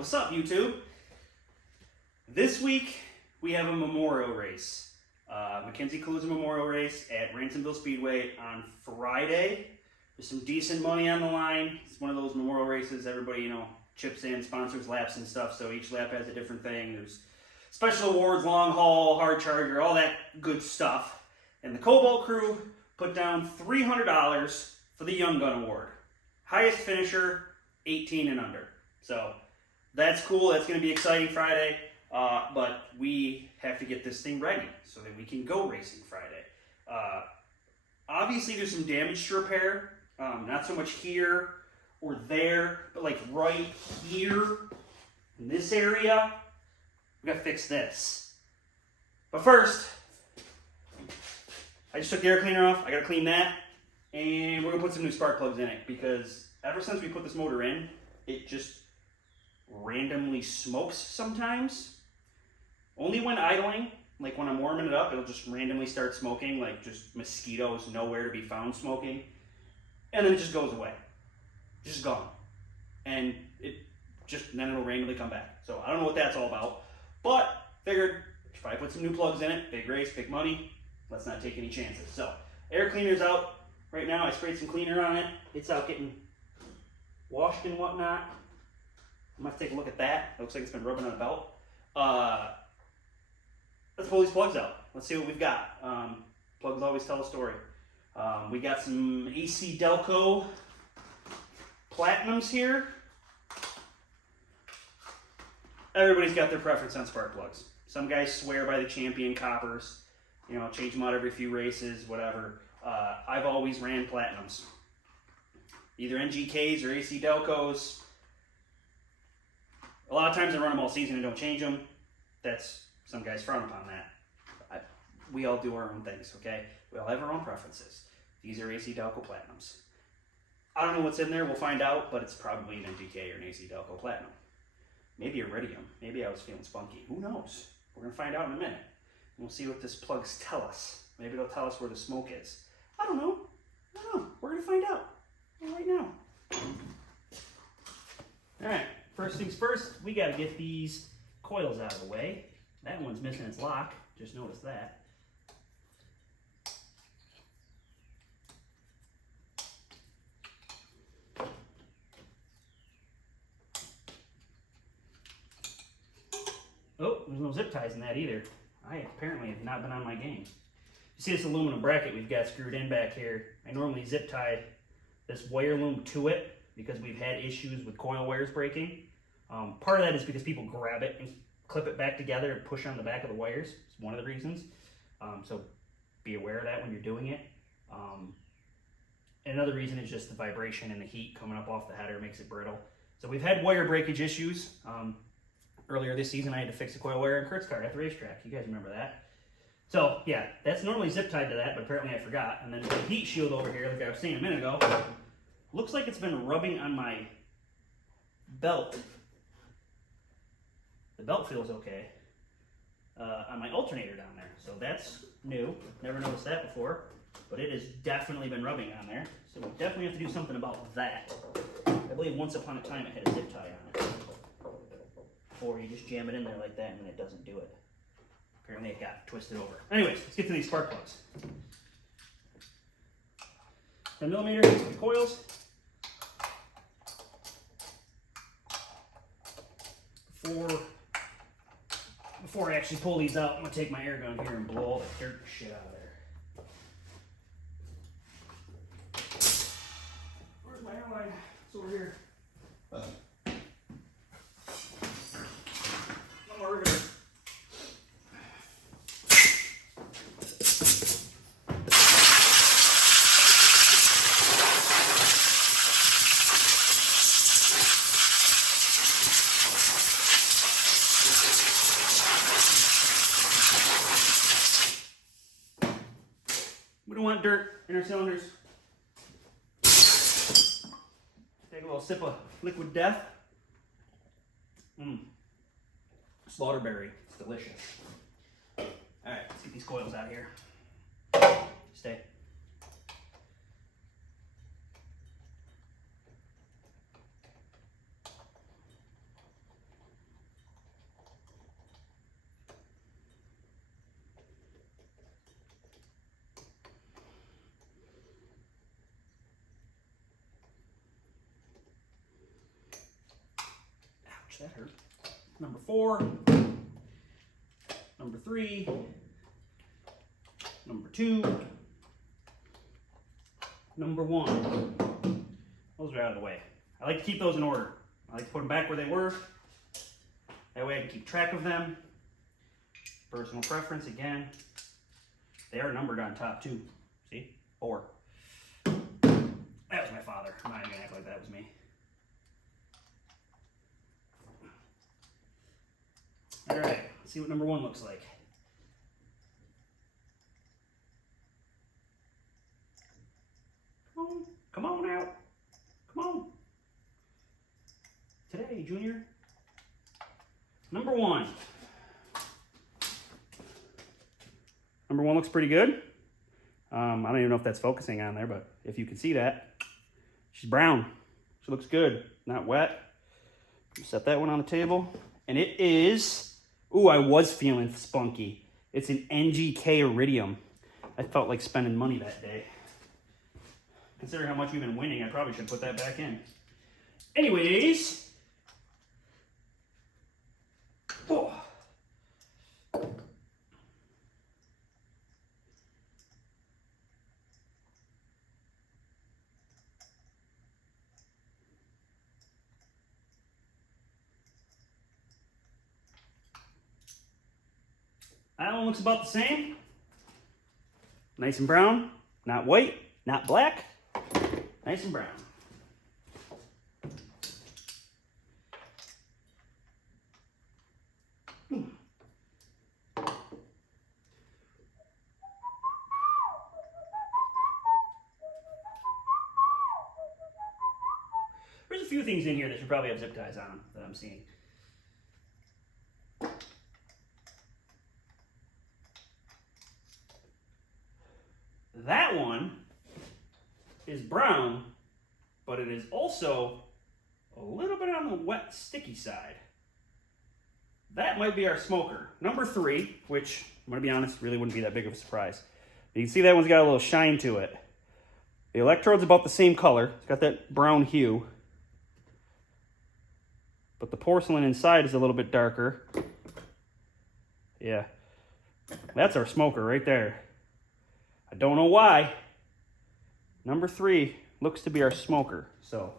What's up, YouTube? This week we have a memorial race, Mackenzie Kulesza Memorial race at Ransomville Speedway on Friday. There's some decent money on the line. It's one of those memorial races everybody, chips in, sponsors laps and stuff, so each lap has a different thing. There's special awards, long haul, hard charger, all that good stuff. And the Cobalt crew put down $300 for the Young Gun Award. Highest finisher, 18 and under. So that's cool. That's going to be exciting Friday. But we have to get this thing ready so that we can go racing Friday. Obviously, there's some damage to repair. Not so much here or there, but like right here in this area, we got to fix this. But first, I just took the air cleaner off. I got to clean that. And we're going to put some new spark plugs in it because ever since we put this motor in, it just randomly smokes sometimes. Only when idling, like when I'm warming it up, it'll just randomly start smoking, like just mosquitoes nowhere to be found smoking. And then it just goes away. Just gone. And then it'll randomly come back. So I don't know what that's all about. But figured, should probably put some new plugs in it. Big race, big money. Let's not take any chances. So air cleaner's out. Right now I sprayed some cleaner on it. It's out getting washed and whatnot. I'm gonna have to take a look at that. It looks like it's been rubbing on a belt. Let's pull these plugs out. Let's see what we've got. Plugs always tell a story. We got some AC Delco Platinums here. Everybody's got their preference on spark plugs. Some guys swear by the Champion Coppers. Change them out every few races, whatever. I've always ran Platinums. Either NGKs or AC Delcos. A lot of times I run them all season and don't change them. Some guys frown upon that. We all do our own things, okay? We all have our own preferences. These are AC Delco Platinums. I don't know what's in there, we'll find out, but it's probably an NGK or an AC Delco Platinum. Maybe Iridium. Maybe I was feeling spunky. Who knows? We're going to find out in a minute. We'll see what this plugs tell us. Maybe it'll tell us where the smoke is. I don't know. We're going to find out right now. Alright, first things first, we got to get these coils out of the way. That one's missing its lock. Just noticed that. Oh, there's no zip ties in that either. I apparently have not been on my game. You see this aluminum bracket we've got screwed in back here. I normally zip tie this wire loom to it because we've had issues with coil wires breaking. Part of that is because people grab it and clip it back together and push on the back of the wires. It's one of the reasons. So be aware of that when you're doing it. Another reason is just the vibration and the heat coming up off the header makes it brittle. So we've had wire breakage issues. Earlier this season, I had to fix a coil wire in Kurt's car at the racetrack. You guys remember that? So, yeah, that's normally zip tied to that, but apparently I forgot. And then the heat shield over here, like I was saying a minute ago, looks like it's been rubbing on my belt. The belt feels okay. On my alternator down there. So that's new. Never noticed that before. But it has definitely been rubbing on there. So we definitely have to do something about that. I believe once upon a time it had a zip tie on it. Or you just jam it in there like that and then it doesn't do it. Apparently it got twisted over. Anyways, let's get to these spark plugs. 10mm the coils. Before I actually pull these out, I'm gonna take my air gun here and blow all the dirt and shit out of there. Where's my airline? It's over here. We don't want dirt in our cylinders. Take a little sip of liquid death. Slaughterberry. It's delicious. Alright, let's get these coils out of here. Stay. that hurt. Number 4, number 3, number 2, number 1. Those are out of the way. I like to keep those in order. I like to put them back where they were. That way I can keep track of them. Personal preference again. They are numbered on top too. See? 4. That was my father. I'm not even gonna act like that was me. Alright, let's see what number 1 looks like. Come on out. Come on. Today, Junior. Number 1. Number 1 looks pretty good. I don't even know if that's focusing on there, but if you can see that, she's brown. She looks good, not wet. Set that one on the table. And it is, ooh, I was feeling spunky. It's an NGK Iridium. I felt like spending money that day. Considering how much we've been winning, I probably should put that back in. Anyways. Oh. That one looks about the same. Nice and brown, not white, not black. Nice and brown. There's a few things in here that should probably have zip ties on them that I'm seeing. That one is brown, but it is also a little bit on the wet, sticky side. That might be our smoker. Number 3, which, I'm going to be honest, really wouldn't be that big of a surprise. You can see that one's got a little shine to it. The electrode's about the same color. It's got that brown hue. But the porcelain inside is a little bit darker. Yeah. That's our smoker right there. I don't know why. Number 3 looks to be our smoker. So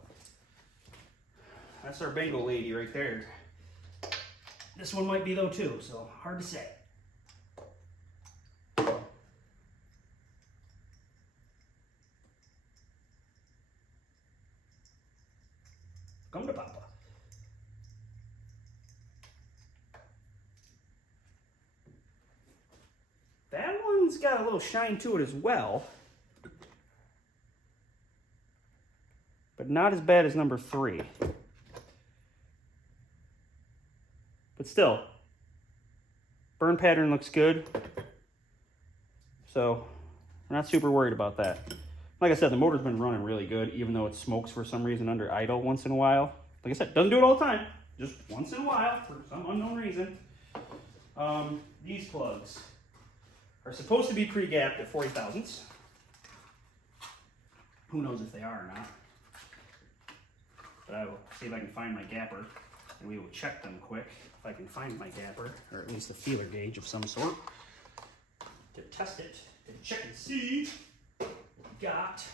that's our Bengal lady right there. This one might be though too, so hard to say. Come to Papa. That one's got a little shine to it as well. But not as bad as number 3. But still, burn pattern looks good. So, we're not super worried about that. Like I said, the motor's been running really good, even though it smokes for some reason under idle once in a while. Like I said, doesn't do it all the time. Just once in a while, for some unknown reason. These plugs are supposed to be pre-gapped at 40 thousandths. Who knows if they are or not. But I will see if I can find my gapper, and we will check them quick if I can find my gapper, or at least a feeler gauge of some sort, to test it, to check and see what we got.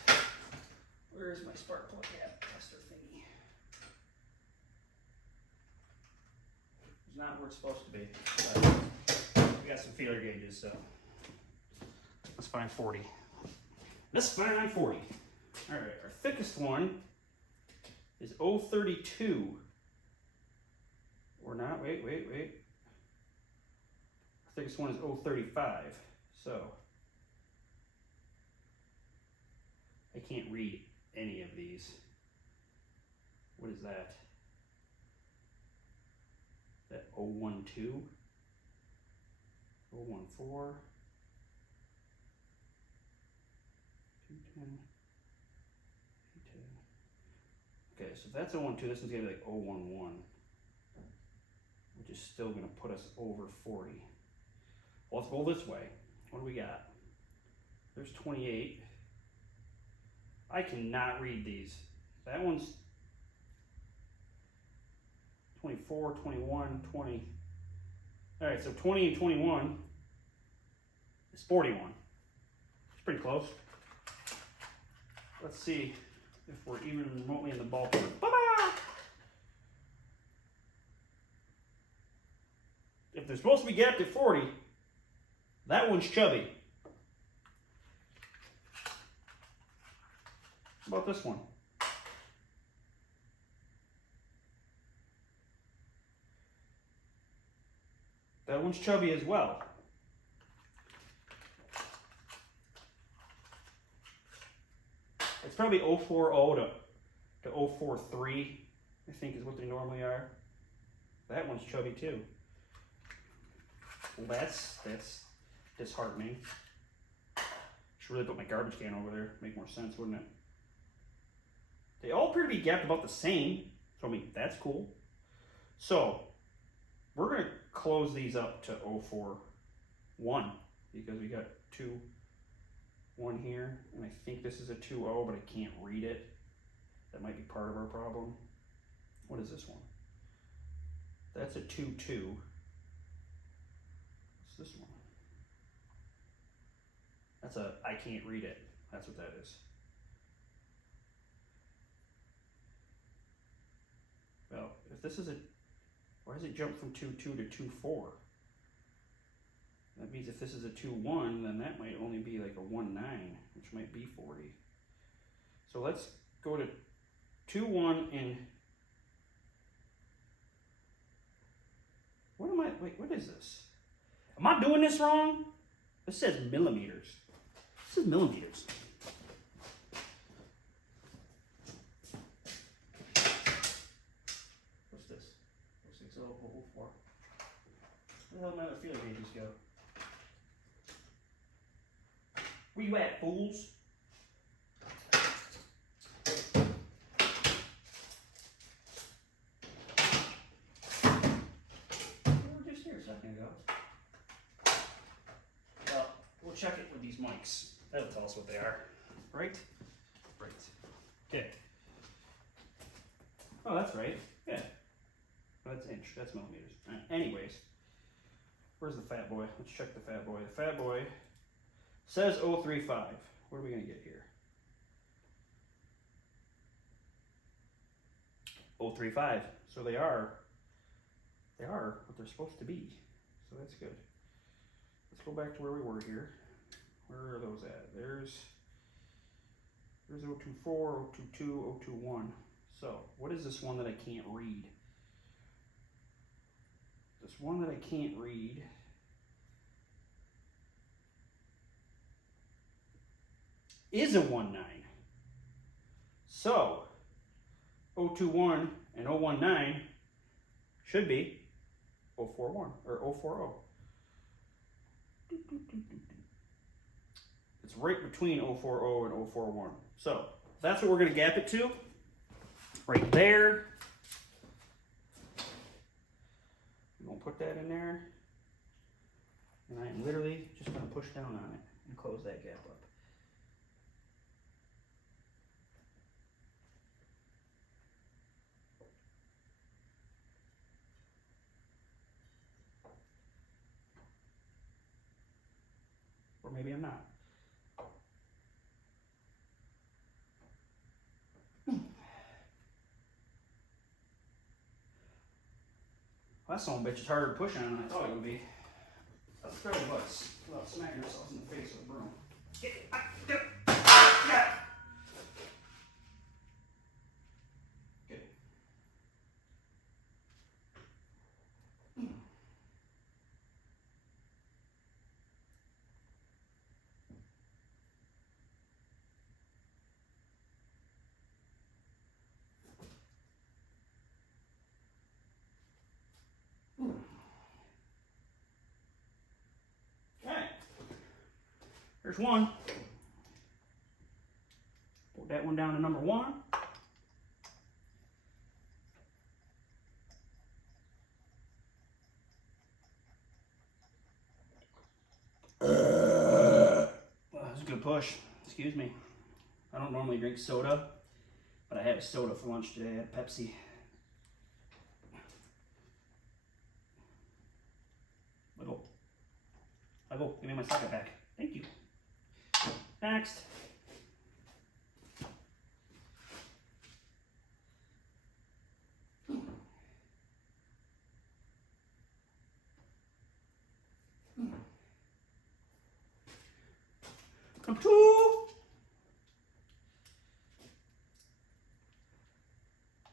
Where's my spark plug gap tester thingy? It's not where it's supposed to be, but we got some feeler gauges, so let's find 40. Let's find 40. All right, our thickest one is 032. Or not, wait. Our thickest one is 035. So, I can't read any of these. What is that? Is that 012? 014? 210? Okay, so if that's 012, this one's gonna be like 011, which is still gonna put us over 40. Well, let's go this way. What do we got? There's 28. I cannot read these. That one's 24. 24, 21, 20. All right, so 20 and 21 is 41. It's pretty close. Let's see if we're even remotely in the ballpark. Ba-ba! If they're supposed to be gapped at 40, that one's chubby. How about this one? That one's chubby as well. It's probably 040 to 043, I think is what they normally are. That one's chubby too. Well, that's disheartening. Should really put my garbage can over there. Make more sense, wouldn't it? They all appear to be gapped about the same. So I mean, that's cool. So we're gonna close these up to 041 because we got 2, 1 here, and I think this is a 2-0, but I can't read it. That might be part of our problem. What is this one? That's a 2-2. What's this one? That's a I can't read it. That's what that is. Well, if this is a, why does it jump from 2-2 to 2-4? That means if this is a 2-1, then that might only be like a 1-9, which might be 40. So let's go to 2-1 and what am I, wait, what is this? Am I doing this wrong? This says millimeters. This is millimeters. What's this? 060, 004. Where the hell did my other feeler gauges go? Where you at, fools? We were just here a second ago. Well, we'll check it with these mics. That'll tell us what they are. Right? Right. Okay. Oh, that's right. Yeah. Oh, that's inch. That's millimeters. Right. Anyways, where's the fat boy? Let's check the fat boy. The fat boy says 035. What are we going to get here? 035. So they are what they're supposed to be. So that's good. Let's go back to where we were here. Where are those at? There's 024, 022, 021. So what is this one that I can't read? This one that I can't read is a 1-9. So 021 and 019 should be 041 or 040. It's right between 040 and 041. So that's what we're going to gap it to. Right there. I'm going to put that in there. And I am literally just going to push down on it and close that gap up. Or maybe I'm not. Well, that son of a bitch is harder to push on than I thought it would be. Let's throw butts without smacking ourselves in the face with a broom. Get it! Get it! Yeah! Good. Okay. There's one. Put that one down to number 1. Well, that was a good push. Excuse me. I don't normally drink soda, but I had a soda for lunch today. I had Pepsi. I'll go. Give me my socket back. Thank you. Next. Number 2.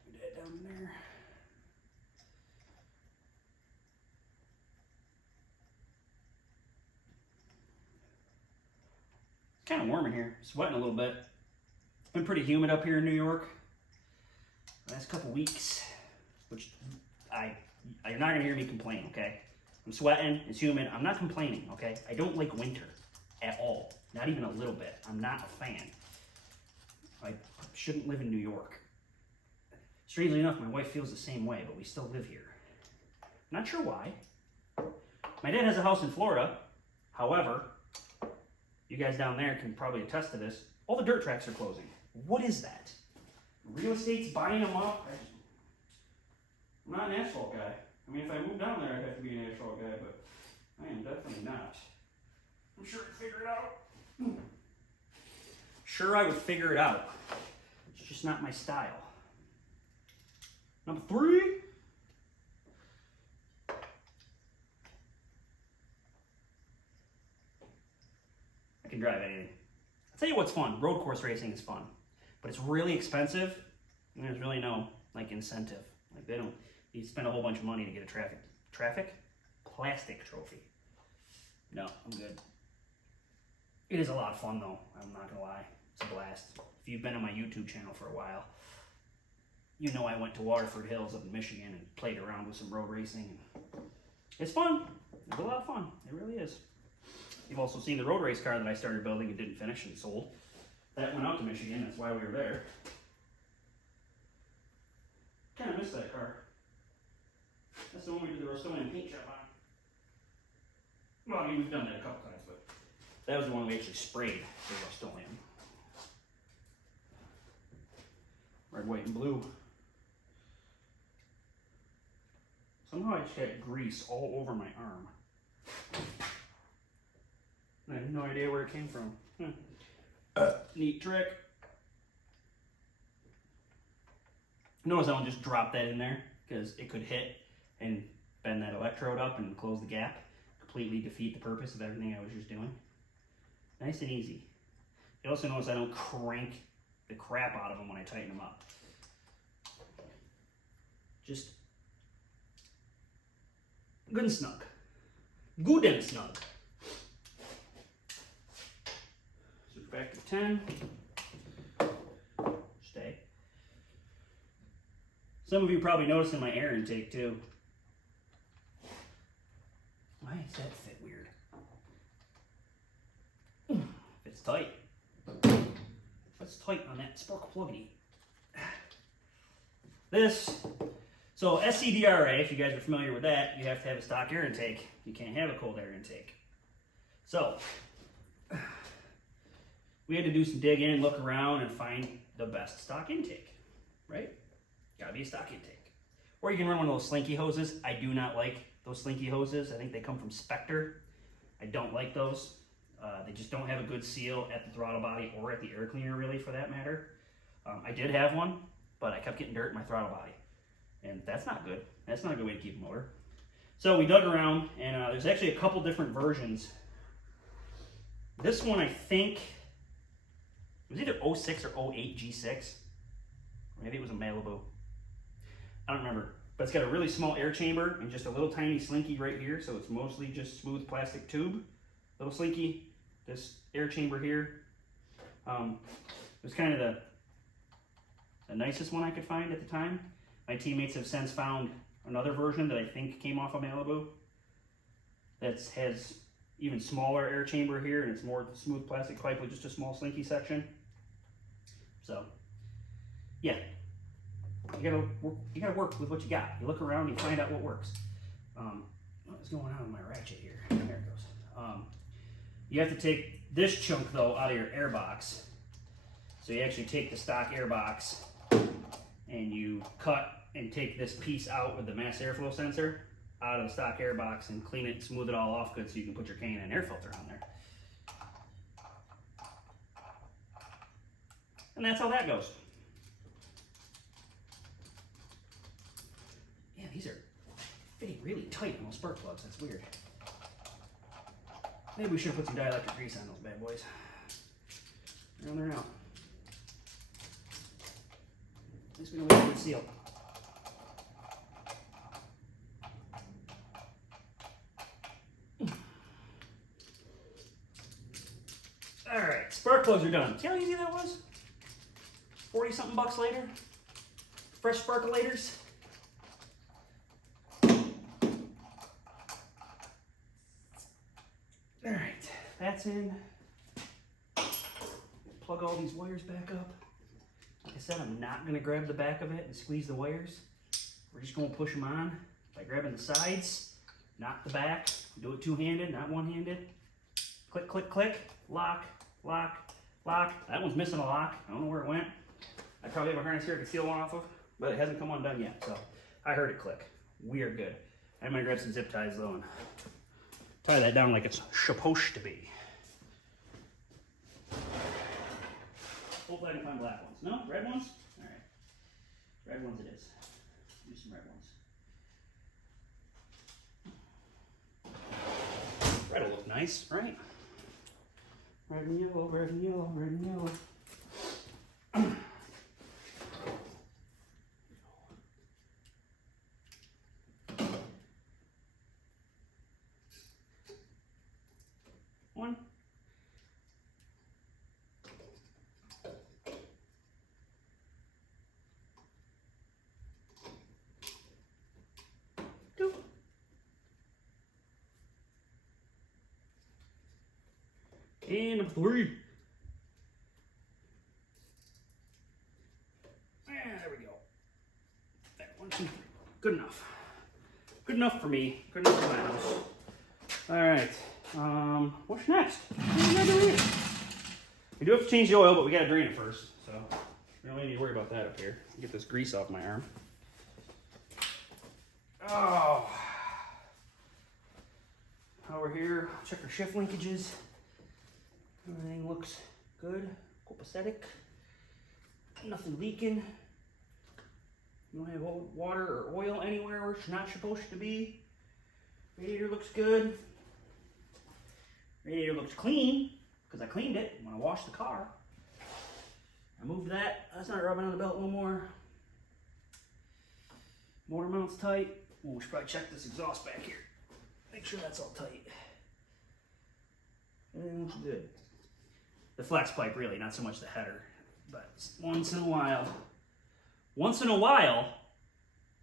Put that down in there. It's kind of warm in here. Sweating a little bit. It's been pretty humid up here in New York the last couple weeks, which you're not gonna hear me complain, okay? I'm sweating, it's humid, I'm not complaining, okay? I don't like winter at all, not even a little bit. I'm not a fan. I shouldn't live in New York. Strangely enough, my wife feels the same way, but we still live here. Not sure why. My dad has a house in Florida. However, you guys down there can probably attest to this. All the dirt tracks are closing. What is that? Real estate's buying them up. I'm not an asphalt guy. I mean, if I moved down there, I'd have to be an asphalt guy, but I am definitely not. I'm sure I'd figure it out. Sure, I would figure it out. It's just not my style. Number 3. I can drive anything. I'll tell you what's fun. Road course racing is fun, but it's really expensive, and there's really no incentive. Like they don't. You spend a whole bunch of money to get a plastic trophy. No, I'm good. It is a lot of fun though. I'm not gonna lie. It's a blast. If you've been on my YouTube channel for a while, you know I went to Waterford Hills up in Michigan and played around with some road racing. It's fun. It's a lot of fun. It really is. You've also seen the road race car that I started building and didn't finish and sold. That went out to Michigan. That's why we were there. Kind of missed that car. That's the one we did the Rust-Oleum paint job on. Well, I mean, we've done that a couple times, but that was the one we actually sprayed the Rust-Oleum. Red, white, and blue. Somehow I just got grease all over my arm. I have no idea where it came from. Neat trick. Notice I don't just drop that in there because it could hit and bend that electrode up and close the gap. Completely defeat the purpose of everything I was just doing. Nice and easy. You also notice I don't crank the crap out of them when I tighten them up. Just good and snug. Good and snug. So back to 10. Stay. Some of you probably noticed in my air intake too. Why does that fit weird? It's tight. It's tight on that spark pluggy. So SCDRA, if you guys are familiar with that, you have to have a stock air intake. You can't have a cold air intake. So we had to do some digging and look around and find the best stock intake, right? Gotta be a stock intake. Or you can run one of those slinky hoses. I do not like those slinky hoses. I think they come from Spectre. I don't like those. They just don't have a good seal at the throttle body or at the air cleaner, really, for that matter. I did have one, but I kept getting dirt in my throttle body. And that's not good. That's not a good way to keep a motor. So we dug around, and there's actually a couple different versions. This one, I think, it was either 06 or 08 G6. Maybe it was a Malibu. I don't remember. But it's got a really small air chamber and just a little tiny slinky right here. So it's mostly just smooth plastic tube. Little slinky, this air chamber here. It was kind of the nicest one I could find at the time. My teammates have since found another version that I think came off of Malibu that has even smaller air chamber here, and it's more smooth plastic pipe with just a small slinky section. So, yeah, you gotta work with what you got. You look around, you find out what works. What's going on with my ratchet here? There it goes. You have to take this chunk though out of your air box. So you actually take the stock air box and you cut and take this piece out with the mass airflow sensor. out of the stock air box and clean it, smooth it all off good so you can put your K&N air filter on there. And that's how that goes. Yeah, these are fitting really tight on those spark plugs. That's weird. Maybe we should have put some dielectric grease on those bad boys. They're on there now. At least we know we have a good seal. Alright, spark plugs are done. See how easy that was? 40-something bucks later. Fresh sparkulators. Alright, that's in. Plug all these wires back up. Like I said, I'm not going to grab the back of it and squeeze the wires. We're just going to push them on by grabbing the sides, not the back. Do it two-handed, not one-handed. Click, click, click. Lock, lock, lock. That one's missing a lock. I don't know where it went. I probably have a harness here I can seal one off of, but it hasn't come undone yet, so I heard it click. We are good. I'm going to grab some zip ties, though, and tie that down like it's supposed to be. Hopefully I can find black ones. No? Red ones? Alright. Red ones it is. Use some red ones. Red will look nice, right? Red and yellow, red and yellow, red and yellow. One. Two. And a three. And there we go. There, 1, 2, 3. Good enough. Good enough for me. Good enough for my house. All right. What's next? What we gotta do here? We do have to change the oil, but we gotta drain it first. So we don't need to worry about that up here. Get this grease off my arm. Oh. Over here, check our shift linkages. Everything looks good. Copacetic. Nothing leaking. You don't have water or oil anywhere where it's not supposed to be. Radiator looks good. Radiator looks clean because I cleaned it when I washed the car. I moved that. That's not rubbing on the belt no more. Motor mount's tight. Oh, we should probably check this exhaust back here. Make sure that's all tight. Everything looks good. The flex pipe, really, not so much the header. But once in a while,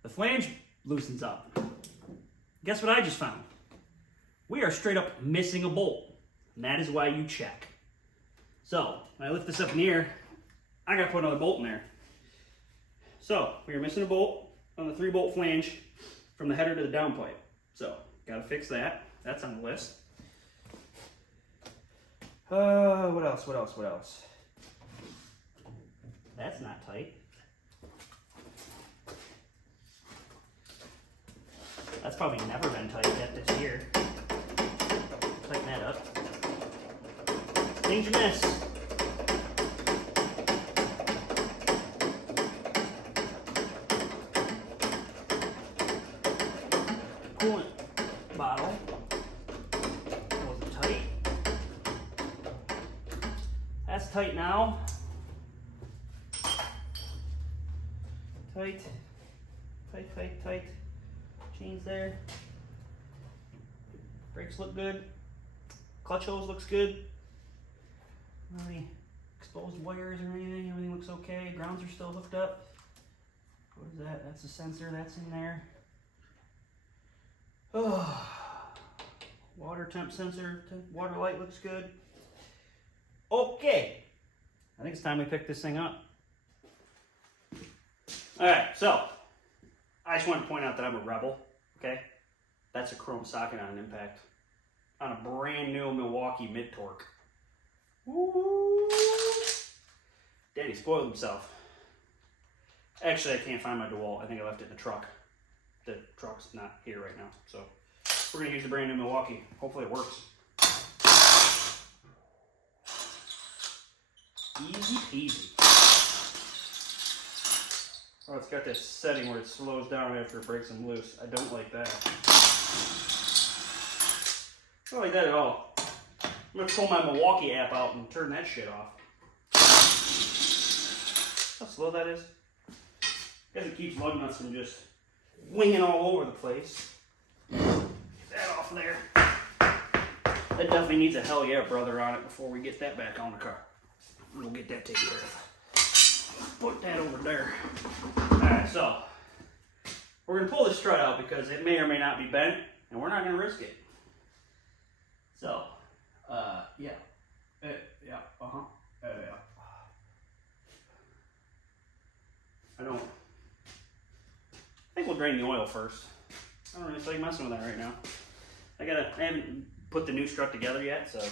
the flange loosens up. Guess what I just found? We are straight up missing a bolt. And that is why you check. So, when I lift this up in the air, I gotta put another bolt in there. So, we are missing a bolt on the 3-bolt flange from the header to the downpipe. So, gotta fix that. That's on the list. What else? That's not tight. That's probably never been tight yet this year. Tighten that up. Change your mess. Coolant bottle. Wasn't tight. That's tight now. Tight. Tight. Chains there. Brakes look good. Clutch hose looks good. Not any exposed wires or anything. Everything looks okay. Grounds are still hooked up. What is that? That's a sensor. That's in there. Oh. Water temp sensor. Water light looks good. Okay. I think it's time we pick this thing up. Alright, so I just want to point out that I'm a rebel, okay? That's a chrome socket on an impact. On a brand new Milwaukee mid-torque. Woo! Daddy spoiled himself. Actually, I can't find my DeWalt. I think I left it in the truck. the truck's not here right now. So we're gonna use the brand new Milwaukee. Hopefully it works. Easy peasy. Oh, it's got this setting where it slows down after it breaks them loose. I don't like that. I don't like that at all. I'm gonna pull my Milwaukee app out and turn that shit off. How slow that is. Because it keeps lug nuts from just winging all over the place. Get that off there. That definitely needs a hell yeah brother on it before we get that back on the car. We'll get that taken care of. Put that over there. Alright, so we're going to pull this strut out because it may or may not be bent, and we're not going to risk it. So, yeah. Yeah, yeah. I think we'll drain the oil first. I don't really feel like messing with that right now. I haven't put the new strut together yet, so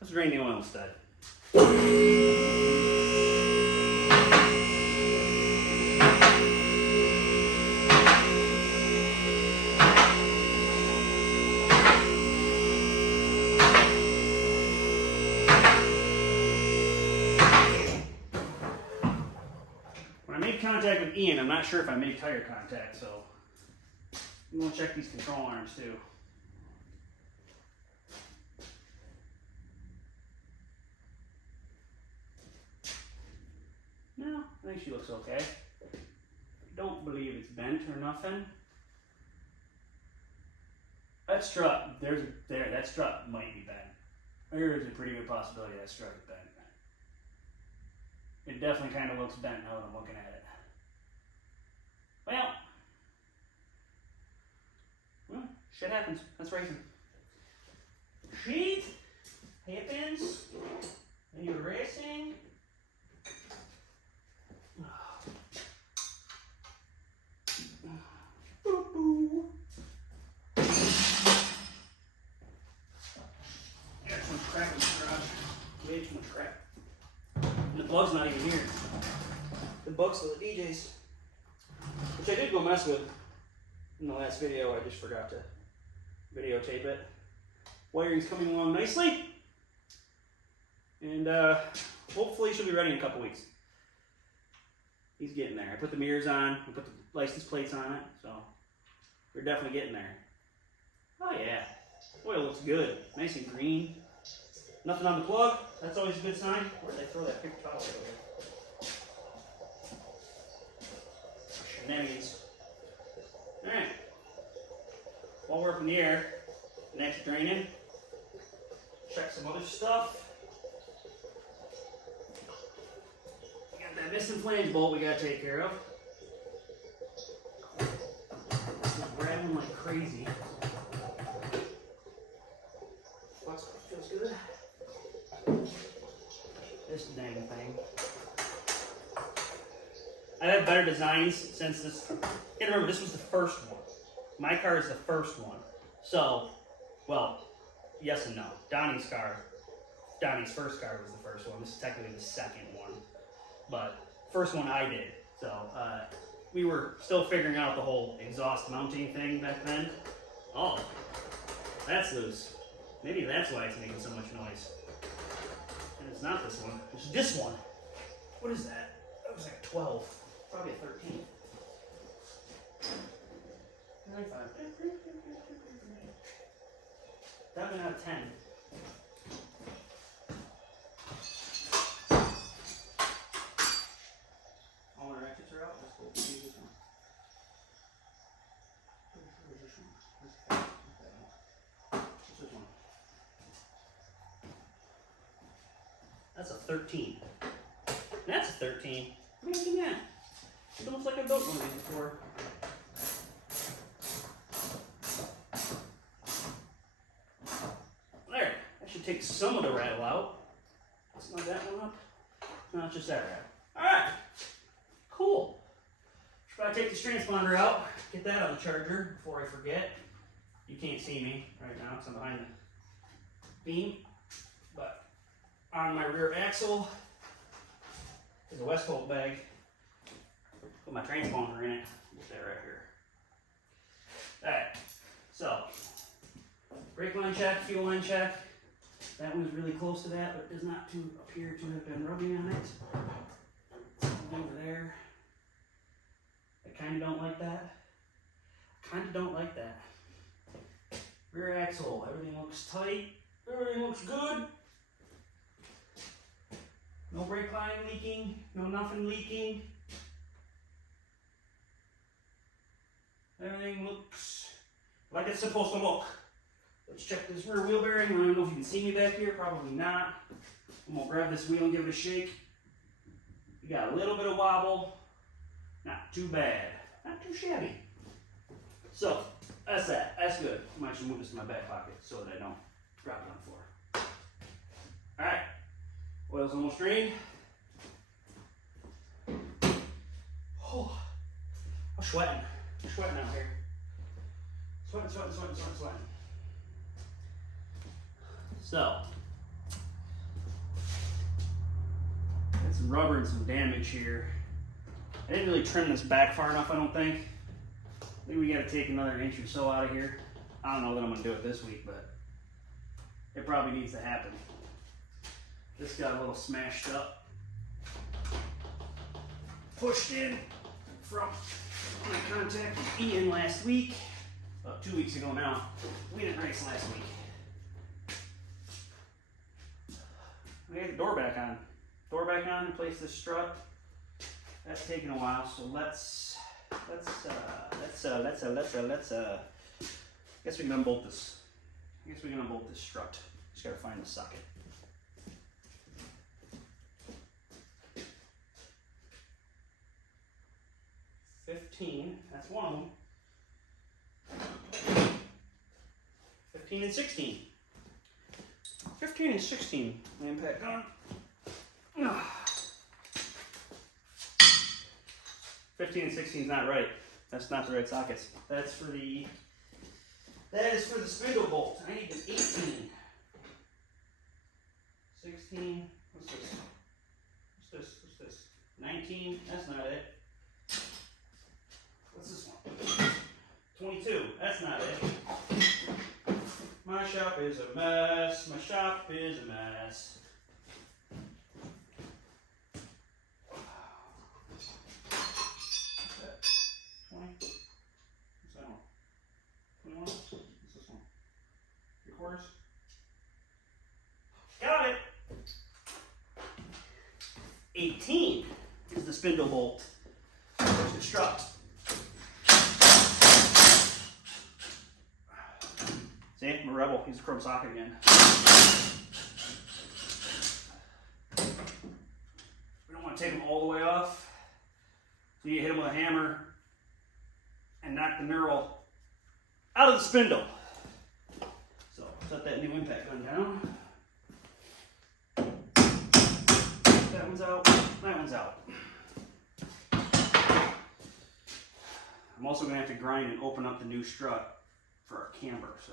let's drain the oil instead. When I made contact with Ian, I'm not sure if I made tire contact, so I'm going to check these control arms too. No, I think she looks okay. Don't believe it's bent or nothing. That strut, that strut might be bent. There is a pretty good possibility that strut is bent. It definitely kind of looks bent now that I'm looking at it. Well, shit happens. That's racing. Shit happens when you're racing. The bug's not even here. The bug's still at DJ's. Which I did go mess with in the last video. I just forgot to videotape it. Wiring's coming along nicely. And hopefully she'll be ready in a couple weeks. He's getting there. I put the mirrors on. I put the license plates on it. So we're definitely getting there. Oh yeah. Oil looks good. Nice and green. Nothing on the plug. That's always a good sign. Where'd they throw that paper towel over? Shenanigans. Alright. While we're up in the air, next draining. Check some other stuff. We got that missing flange bolt we gotta take care of. This is rattling like crazy. Feels good. This dang thing. I've had better designs since this. You gotta remember, this was the first one. My car is the first one. So, well, yes and no. Donnie's first car was the first one. This is technically the second one. But, first one I did. So, we were still figuring out the whole exhaust mounting thing back then. Oh, that's loose. Maybe that's why it's making so much noise. And it's not this one. It's this one. What is that? That was like a 12. Probably a 13. 95. 7 out of 10. All our ratchets are out. Let's go use this one. Where's this one? What's this one? That's a 13. That's a 13. What are you looking at? It's almost like I built one of these before. There. I should take some of the rattle out. Slide that one up. No, it's just that rattle. Alright. Cool. Should probably take this transponder out. Get that on the charger before I forget. You can't see me right now because I'm behind the beam. But on my rear axle is a Westholt bag. Put my transponder in it. Get that right here. Brake line check, fuel line check. That one's really close to that, but does not appear to have been rubbing on it. Over there. I kind of don't like that. Kind of don't like that. Rear axle, everything looks tight. Everything looks good. No brake line leaking, no nothing leaking. Everything looks like it's supposed to look. Let's check this rear wheel bearing. I don't know if you can see me back here, probably not. I'm gonna grab this wheel and give it a shake. You got a little bit of wobble, not too bad, not too shabby. So, that's that, that's good. I might just move this in my back pocket so that I don't drop it on the floor. All right, oil's almost drained. Oh, I'm sweating out here. Sweating. So, got some rubber and some damage here. I didn't really trim this back far enough, I don't think. I think we gotta take another inch or so out of here. I don't know that I'm gonna do it this week, but it probably needs to happen. This got a little smashed up. Pushed in from my contact with Ian last week. About 2 weeks ago now. We didn't race last week. I got the door back on. Replace this strut. That's taking a while, so let's guess we can unbolt this. Strut. Just gotta find the socket. That's one of them. 15 and 16. 15 and 16. Impact on. 15 and 16 is not right. That's not the right sockets. That is for the spindle bolt. I need an 18. 16. What's this? 19. That's not it. What's this one? 22. That's not it. My shop is a mess. 20. What's that one? 21? What's this one? 3/4? Got it! 18 is the spindle bolt. There's the strut. See, I'm a rebel. He's a chrome socket again. We don't want to take them all the way off. So you hit them with a hammer and knock the knurl out of the spindle. So set that new impact gun down. That one's out. That one's out. I'm also going to have to grind and open up the new strut for our camber. So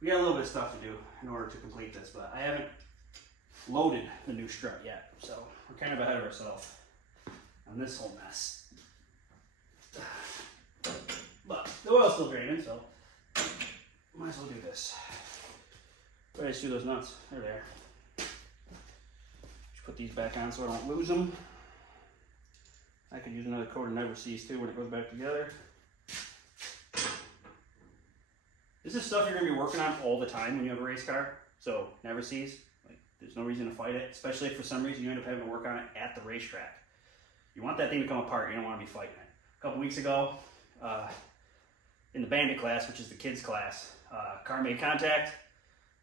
we got a little bit of stuff to do in order to complete this, but I haven't loaded the new strut yet. So we're kind of ahead of ourselves on this whole mess. But the oil's still draining, so might as well do this. But I just do those nuts. There they are. Just put these back on so I don't lose them. I could use another coat of Never Seas too when it goes back together. This is stuff you're going to be working on all the time when you have a race car. So Never Seas, like, there's no reason to fight it, especially if for some reason you end up having to work on it at the racetrack. You want that thing to come apart. You don't want to be fighting it. A couple weeks ago, in the Bandit class, which is the kids class, car made contact,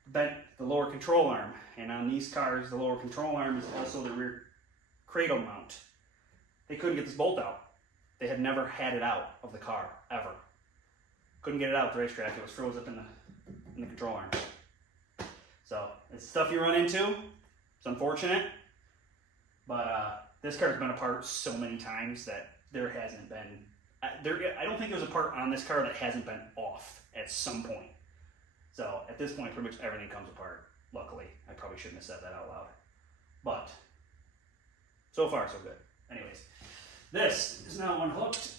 bent the lower control arm. And on these cars, the lower control arm is also the rear cradle mount. They couldn't get this bolt out. They had never had it out of the car, ever. Couldn't get it out at the racetrack. It was froze up in the control arm. So it's stuff you run into. It's unfortunate. But this car's been apart so many times that there hasn't been... I don't think there's a part on this car that hasn't been off at some point. So at this point, pretty much everything comes apart. Luckily, I probably shouldn't have said that out loud. But so far, so good. Anyways, this is now unhooked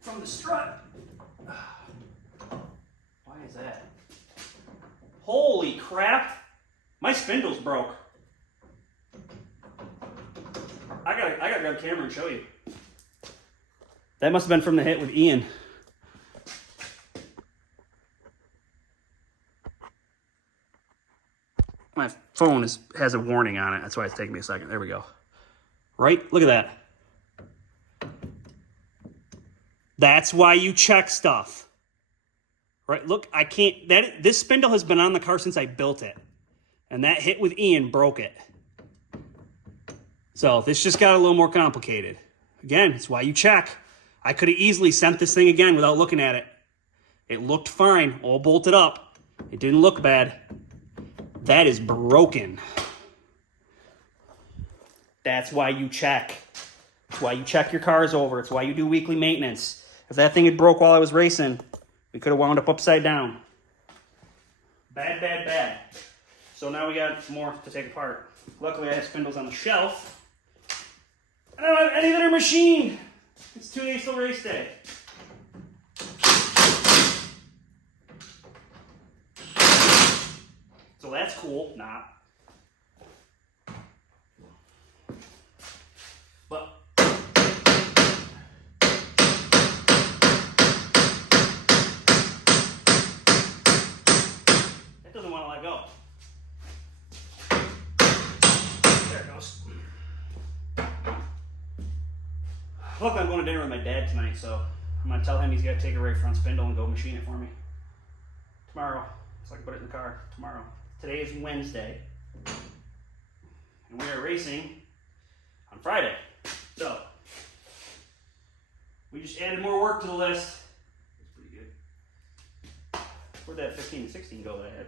from the strut. Why is that? crap. My spindle's broke. I gotta grab a camera and show you. That must have been from the hit with Ian. My phone has a warning on it. That's why it's taking me a second. There we go. Right? Look at that. That's why you check stuff. Right? Look, I can't... This spindle has been on the car since I built it. And that hit with Ian broke it. So this just got a little more complicated. Again, it's why you check. I could have easily sent this thing again without looking at it. It looked fine, all bolted up. It didn't look bad. That is broken. That's why you check. It's why you check your cars over. It's why you do weekly maintenance. If that thing had broke while I was racing, we could have wound up upside down. Bad, bad, bad. So now we got more to take apart. Luckily I have spindles on the shelf. I don't have any that are machined. It's 2 days till race day. So that's cool. Nah. But that doesn't want to let go. There it goes. Look, I'm going to dinner with my dad tonight, so I'm going to tell him he's got to take a right front spindle and go machine it for me. Tomorrow. So I can put it in the car tomorrow. Today is Wednesday. And we are racing on Friday. So, we just added more work to the list. That's pretty good. Where'd that 15 and 16 go that I had?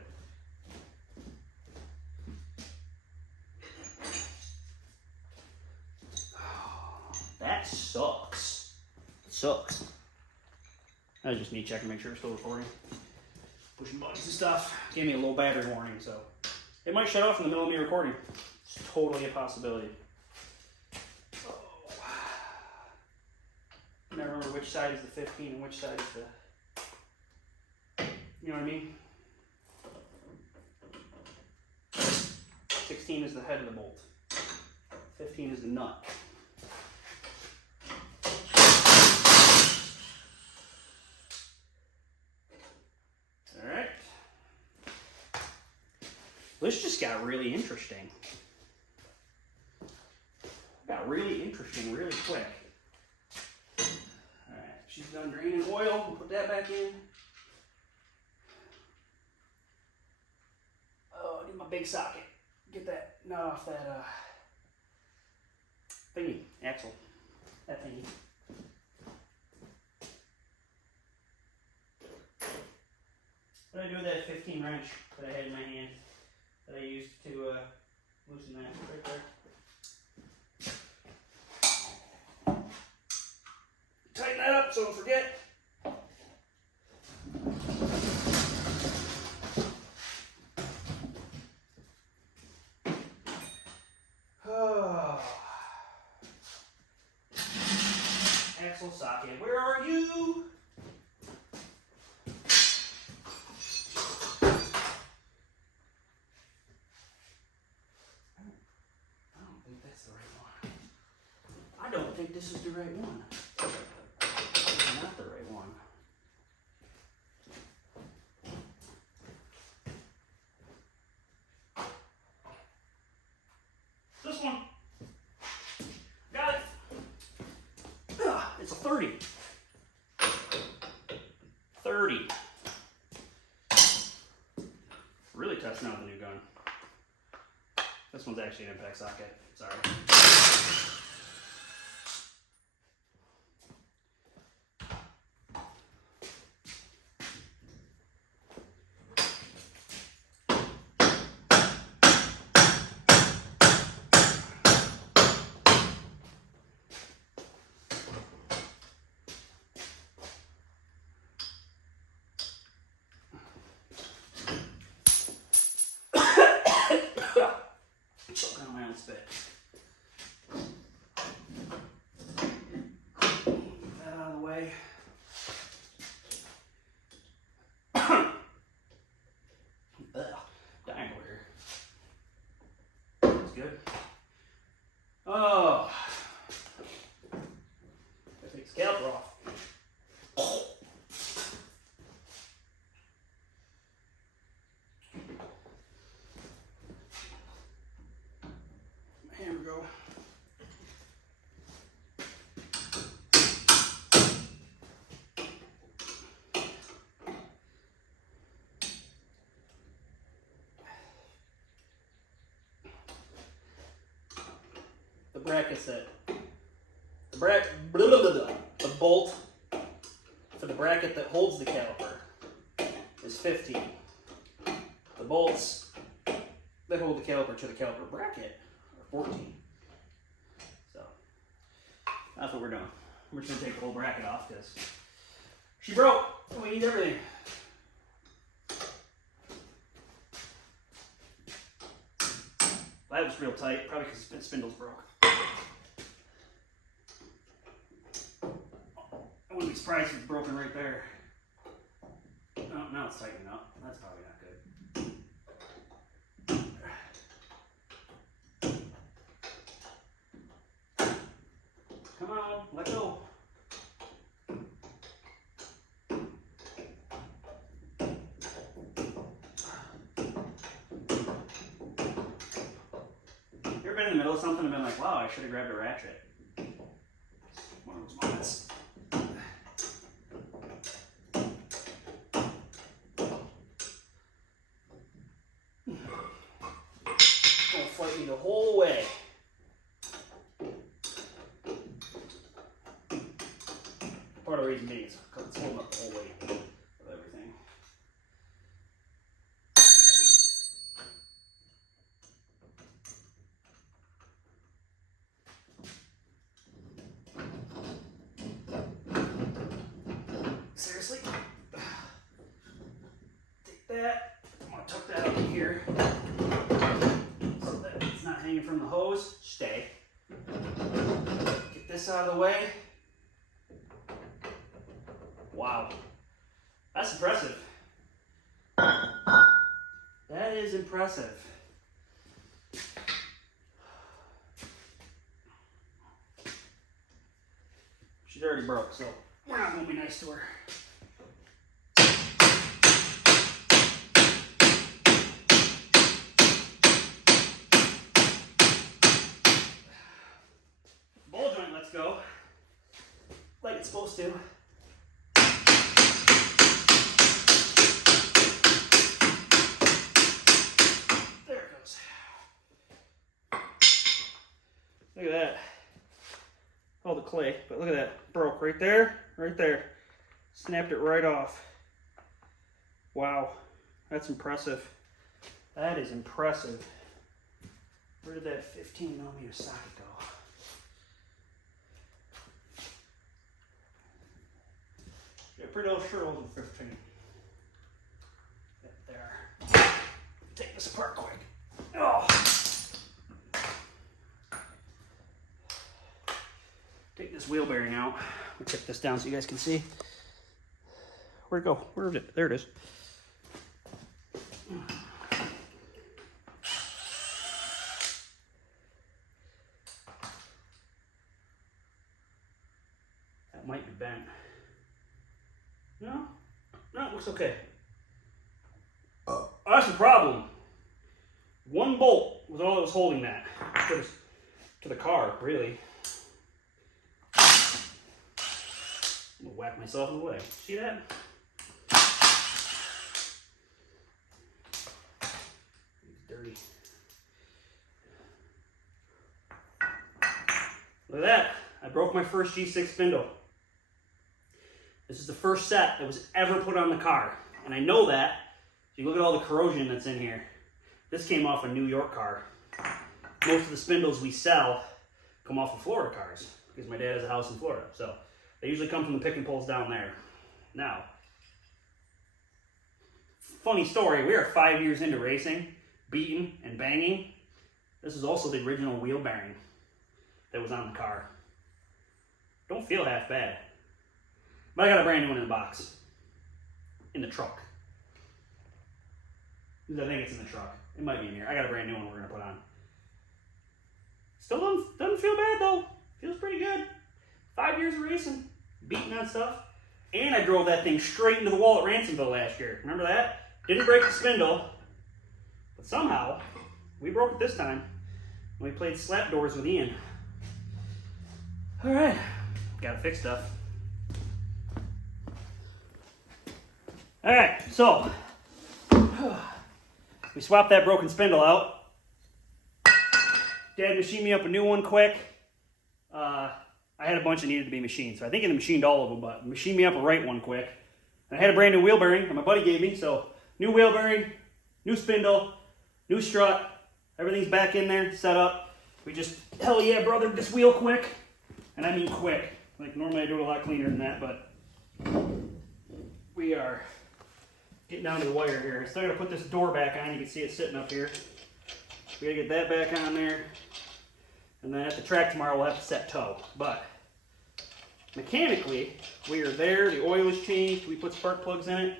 That sucks. It sucks. I just need to check and make sure it's still recording. Pushing buttons and stuff. Gave me a low battery warning, so it might shut off in the middle of me recording. It's totally a possibility. Oh. I never remember which side is the 15 and which side is the... You know what I mean? 16 is the head of the bolt. 15 is the nut. This just got really interesting. Got really interesting really quick. Alright, she's done draining oil. We'll put that back in. Oh, I need my big socket. Get that nut off that thingy, axle. That thingy. What did I do with that 15 wrench that I had in my hand? That I used to loosen that right there. Tighten that up so I don't forget. Oh. Axle socket, where are you? I don't think this is the right one. It's not the right one. This one. Got it. Ugh, it's a 30. 30. Really testing out the new gun. This one's actually an impact socket. Sorry. Choking on my own spit. good. Oh. Gotta take the caliper off. Here we go. The brackets that the bolt for the bracket that holds the caliper is 15. The bolts that hold the caliper to the caliper bracket are 14. So that's what we're doing. We're just gonna take the whole bracket off because she broke. We need everything. That was real tight, probably because the spindles broke. I wouldn't be surprised if it's broken right there. Oh, now it's tightening up. That's probably not good. Come on, let go. You ever been in the middle of something and been like, wow, I should have grabbed a ratchet? One of those moments. Gonna fight me the whole way. Part of the reason being is because it's holding up the whole weight of everything. Seriously? Take that. I'm gonna tuck that up in here so that it's not hanging from the hose. Stay. Get this out of the way. Wow. That's impressive. That is impressive. She's already broke, so we're not going to be nice to her. Ball joint lets go like it's supposed to. There it goes. Look at that. All the clay, but look at that. Broke right there, right there. Snapped it right off. Wow, that's impressive. That is impressive. Where did that 15 millimeter socket go? Yeah, pretty old sure older than 15. There. Take this apart quick. Oh. Take this wheel bearing out. We'll tip this down so you guys can see. Where'd it go? Where is it? There it is. That might be bent. No, it looks okay. That's the problem. One bolt was all that was holding that to the car, really. I'm gonna whack myself in the leg. See that? It's dirty. Look at that. I broke my first G6 spindle. This is the first set that was ever put on the car. And I know that. If you look at all the corrosion that's in here. This came off a New York car. Most of the spindles we sell come off of Florida cars because my dad has a house in Florida. So they usually come from the pick and pulls down there. Now, funny story, we are 5 years into racing, beating and banging. This is also the original wheel bearing that was on the car. Don't feel half bad. But I got a brand new one in the box. In the truck. I think it's in the truck. It might be in here. I got a brand new one we're going to put on. Still doesn't feel bad though. Feels pretty good. 5 years of racing, beating on stuff. And I drove that thing straight into the wall at Ransomville last year. Remember that? Didn't break the spindle, but somehow we broke it this time when we played slap doors with Ian. All right, gotta fix stuff. All right, so we swapped that broken spindle out. Dad machined me up a new one quick. I had a bunch that needed to be machined, so I think he machined all of them, but machined me up a right one quick. And I had a brand new wheel bearing that my buddy gave me, so new wheel bearing, new spindle, new strut, everything's back in there, set up. We just, hell yeah, brother, this wheel quick. And I mean quick. Like normally I do it a lot cleaner than that, but we are getting down to the wire here. I still gotta put this door back on. You can see it sitting up here. We gotta get that back on there. And then at the track tomorrow we'll have to set tow. But mechanically, we are there. The oil is changed. We put spark plugs in it.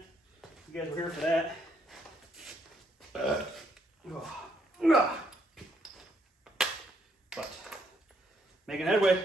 You guys were here for that. But making headway.